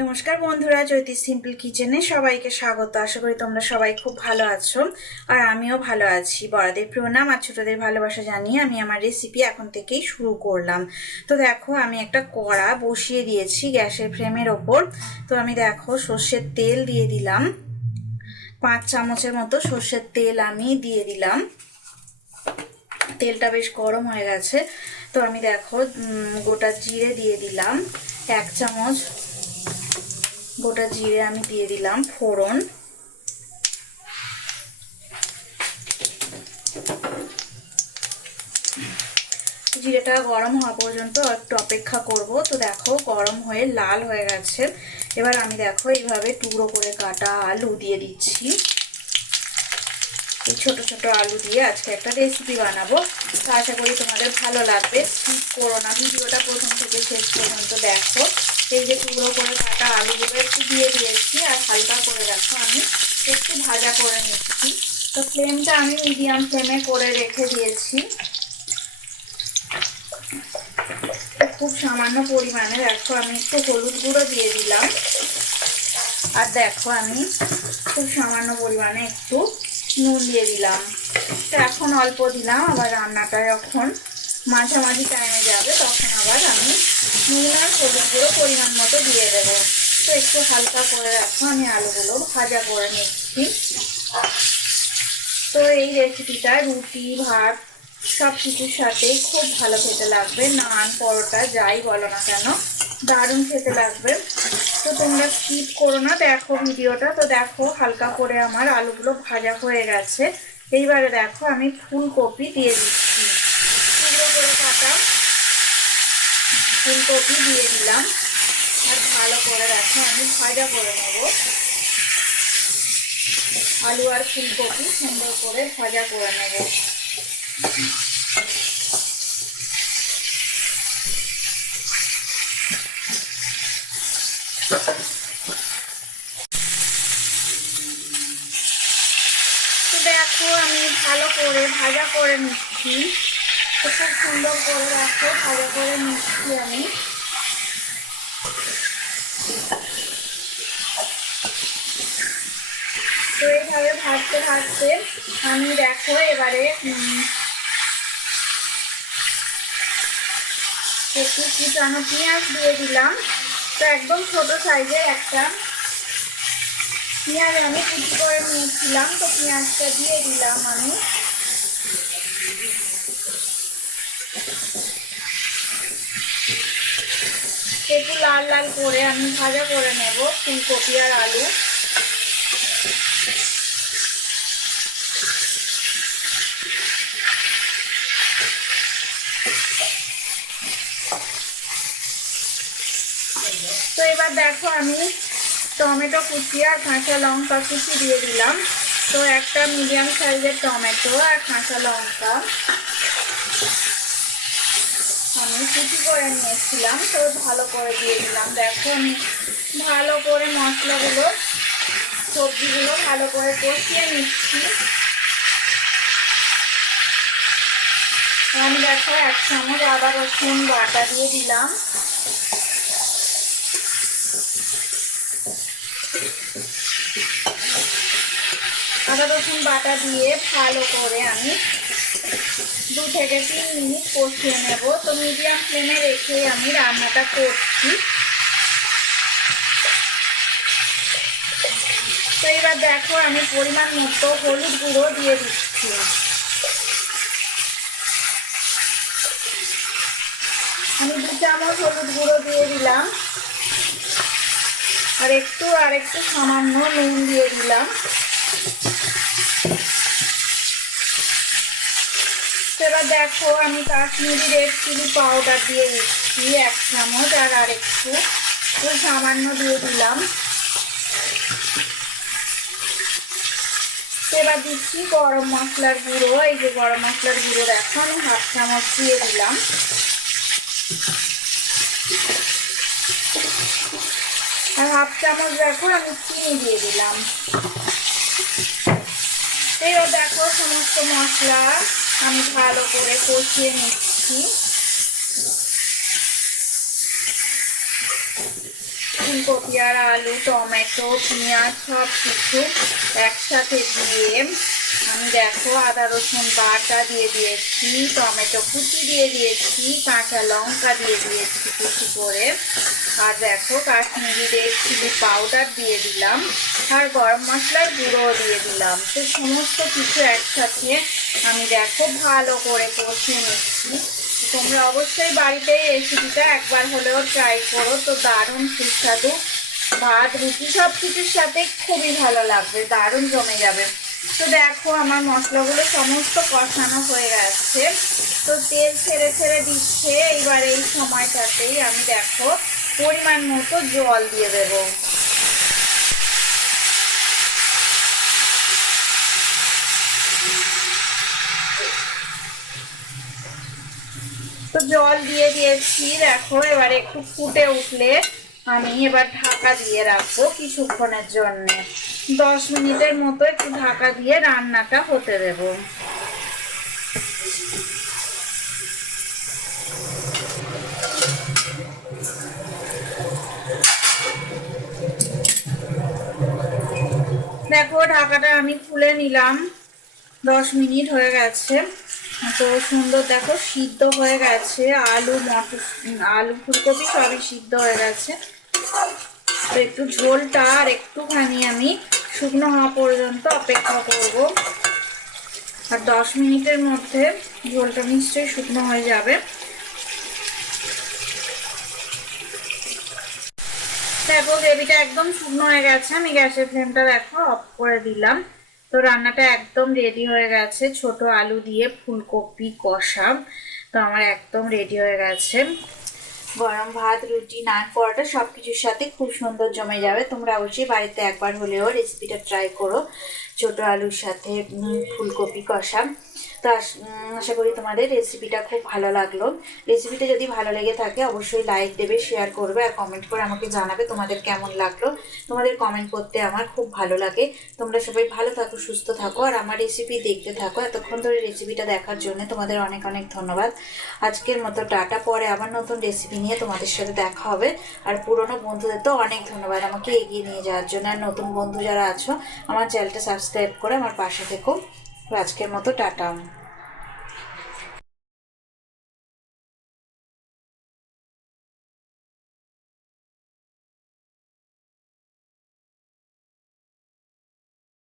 নমস্কার বন্ধুরা, জ্যোতি সিম্পল কিচেনে সবাইকে স্বাগত। আশা করি তোমরা সবাই খুব ভালো আছো আর আমিও ভালো আছি। বড়দের প্রণাম আর ছোটদের ভালোবাসা জানিয়ে আমি আমার রেসিপি এখন থেকেই শুরু করলাম। তো দেখো, আমি একটা কড়া বসিয়ে দিয়েছি গ্যাসের ফ্রেমের ওপর। তো আমি দেখো, সর্ষের তেল দিয়ে দিলাম। পাঁচ চামচের মতো সর্ষের তেল আমি দিয়ে দিলাম। তেলটা বেশ গরম হয়ে গেছে। তো আমি দেখো গোটা জিরে দিয়ে দিলাম। এক চামচ গোটা জিরে আমি দিয়ে দিলাম ফোড়ন। জিরেটা গরম হওয়া পর্যন্ত একটু অপেক্ষা করব। তো দেখো, গরম হয়ে লাল হয়ে গেছে। এবার আমি দেখো, এইভাবে টুকরো করে কাটা আলু দিয়ে দিচ্ছি। এই ছোট ছোট আলু দিয়ে আজকে একটা রেসিপি বানাবো। তো আশা করি তোমাদের ভালো লাগবে। করো না। ভিডিওটা প্রথম থেকে শেষ পর্যন্ত দেখো। এই যে টুকরো করে কাটা আলুগুলো একটু দিয়ে দিয়েছি, আর হালকা করে রাখো আমি, একটু ভাজা করে নিচ্ছি। তো ফ্লেমটা আমি মিডিয়াম ফ্লেমে করে রেখে দিয়েছি। খুব সামান্য পরিমাণে দেখো, আমি একটু হলুদ গুঁড়ো দিয়ে দিলাম। আর দেখো আমি খুব সামান্য পরিমাণে একটু নুন দিয়ে দিলাম। তো এখন অল্প দিলাম, আবার রান্নাটা যখন মাঝামাঝি টাইমে যাবে, তখন আবার আমি নুন আর হলুদ গুঁড়ো পরিমাণ মতো দিয়ে দেবো। তো একটু হালকা করে রাখো আমি আলুগুলো ভাজা করে নিচ্ছি। তো এই রেসিপিটা রুটি, ভাত সব কিছুর সাথে খুব ভালো খেতে লাগবে। নান, পরোটা, যাই বলো না কেন, দারুণ খেতে লাগবে। তো তোমরা স্কিপ করো না, দেখো ভিডিওটা তো দেখো হালকা করে আমার আলুগুলো ভাজা হয়ে গেছে। এইবারে দেখো আমি ফুলকপি দিয়ে দিচ্ছি। করে ফুলকপি দিয়ে দিলাম। আর ভালো করে দেখো, আমি ভাজা করে নেব। আলু আর ফুলকপি সুন্দর করে ভাজা করে নেব। দেখো, আমি ভালো করে ভাজা করে নিচ্ছি। খুব সুন্দর করে দেখো ভাজা করে নিচ্ছি আমি। তো এইভাবে ভাজতে ভাজতে আমি দেখো এবারে একটু কুচানো পেঁয়াজ দিয়ে দিলাম। তো একদম ছোট সাইজের একটা পেঁয়াজ আমি কুচি করে নিয়েছিলাম, তো পেঁয়াজটা দিয়ে দিলাম আমি একটু লাল লাল করে আমি ভাজা করে নেব, ফুলকপি আর আলু। তো এবার দেখো আমি টমেটো কুচি আর কাঁচা লঙ্কা কুচি দিয়ে দিলাম। তো একটা মিডিয়াম সাইজের টমেটো আর কাঁচা লঙ্কা। কুচি করে নিয়েছিলাম, তো ভালো করে দিয়ে দিলাম। আমি ভালো করে মশলাগুলো, সবজিগুলো ভালো করে কষিয়ে নিচ্ছি। আমি দেখো এক চামচ আদা রসুন বাটা দিয়ে দিলাম। আদা রসুন বাটা দিয়ে ভালো করে আমি দু থেকে তিন মিনিট কষিয়ে নেব। তো মিডিয়াম ফ্লেমে রেখে আমি রান্নাটা করছি। তো এবার দেখো, আমি পরিমাণ মতো হলুদ গুঁড়ো দিয়ে দিচ্ছি। আমি দু চামচ হলুদ গুঁড়ো দিয়ে দিলাম। আর একটু আর একটু সামান্য নুন দিয়ে দিলাম। এবার দেখো আমি কাশ্মীরি রেড চিলি পাউডার দিয়ে দিচ্ছি এক চামচ আর আরেকটু। সামান্য দিয়ে দিলাম। এবার দিচ্ছি গরম মশলার গুঁড়ো। এই যে গরম মশলার গুঁড়ো দেখো, আমি হাফ চামচ দিয়ে দিলাম। আর হাফ চামচ দেখো, আমি চিনি দিয়ে দিলাম। এইও দেখো, সমস্ত মশলা আমি ভালো করে কষিয়ে নিচ্ছি। ফুলকপি আর আলু, টমেটো, পেঁয়াজ সব কিছু একসাথে দিয়ে আমি দেখো আদা, রসুন বাটা দিয়ে দিয়েছি, টমেটো কুচি দিয়ে দিয়েছি, কাঁচা লঙ্কা দিয়ে দিয়েছি। করে। আর দেখো কাশ্মীরি রেড চিলি পাউডার দিয়ে দিলাম, আর গরম মশলার গুঁড়ো দিয়ে দিলাম। তো সমস্ত কিছু একসাথে আমি দেখো ভালো করে কষিয়ে নিচ্ছি। তোমরা অবশ্যই বাড়িতে রেসিপিটা একবার হলেও ট্রাই করো। তো দারুণ সুস্বাদু। ভাত, রুটি সব কিছুর সাথে খুবই ভালো লাগবে। দারুণ জমে যাবে। তো দেখো আমার মশলাগুলো সমস্ত কষানো হয়ে গেছে। তো তেল ছেড়ে ছেড়ে দিচ্ছে, এইবার এই সময়টাতেই আমি দেখো পরিমাণ মতো জল দিয়ে দেবো। তো জল দিয়ে দিয়েছি, দেখো এবার একটু ফুটে উঠলে আমি এবার ঢাকা দিয়ে রাখব কিছুক্ষণের জন্য। দশ মিনিটের মতো একটু ঢাকা দিয়ে রান্নাটা হতে দেব। দেখো, ঢাকাটা আমি খুলে নিলাম। দশ মিনিট হয়ে গেছে। তো সুন্দর, দেখো, সিদ্ধ হয়ে গেছে। আলু, মটর, আলু ফুলকপি সবই সিদ্ধ হয়ে গেছে। তো একটু ঝোলটা আর একটুখানি আমি শুকনো হওয়া পর্যন্ত অপেক্ষা করব। আর দশ মিনিটের মধ্যে ঝোলটা নিশ্চয়ই শুকনো হয়ে যাবে। দেখো গ্রেভিটা একদম শুকনো হয়ে গেছে, আমি গ্যাসের ফ্লেমটা দেখো অফ করে দিলাম। তো রান্নাটা একদম রেডি হয়ে গেছে, ছোট আলু দিয়ে ফুলকপি কষা। তো আমার একদম রেডি হয়ে গেছে। গরম ভাত, রুটি, নান, পরোটা সব কিছুর সাথে খুব সুন্দর জমে যাবে। তোমরা অবশ্যই বাড়িতে একবার হলেও রেসিপিটা ট্রাই করো। ছোট আলুর সাথে ফুলকপি কষা। তো আশা করি তোমাদের রেসিপিটা খুব ভালো লাগল। রেসিপিটা যদি ভালো লেগে থাকে, অবশ্যই লাইক দেবে শেয়ার করবে আর কমেন্ট করে আমাকে জানাবে তোমাদের কেমন লাগল। তোমাদের কমেন্ট করতে আমার খুব ভালো লাগে। তোমরা সবাই ভালো থাকো, সুস্থ থাকো আর আমার রেসিপি দেখতে থাকো। এতক্ষণ ধরে রেসিপিটা দেখার জন্য তোমাদের অনেক অনেক ধন্যবাদ। আজকের মতো টাটা। পরে আবার নতুন রেসিপি নিয়ে তোমাদের সাথে দেখা হবে। আর পুরনো বন্ধুদের তো অনেক ধন্যবাদ আমাকে এগিয়ে নিয়ে যাওয়ার জন্য। আর নতুন বন্ধু যারা আছো, আমার চ্যানেলটা সাবস্ক্রাইব করে আমার পাশে থেকো। আজকের মতো টাটা।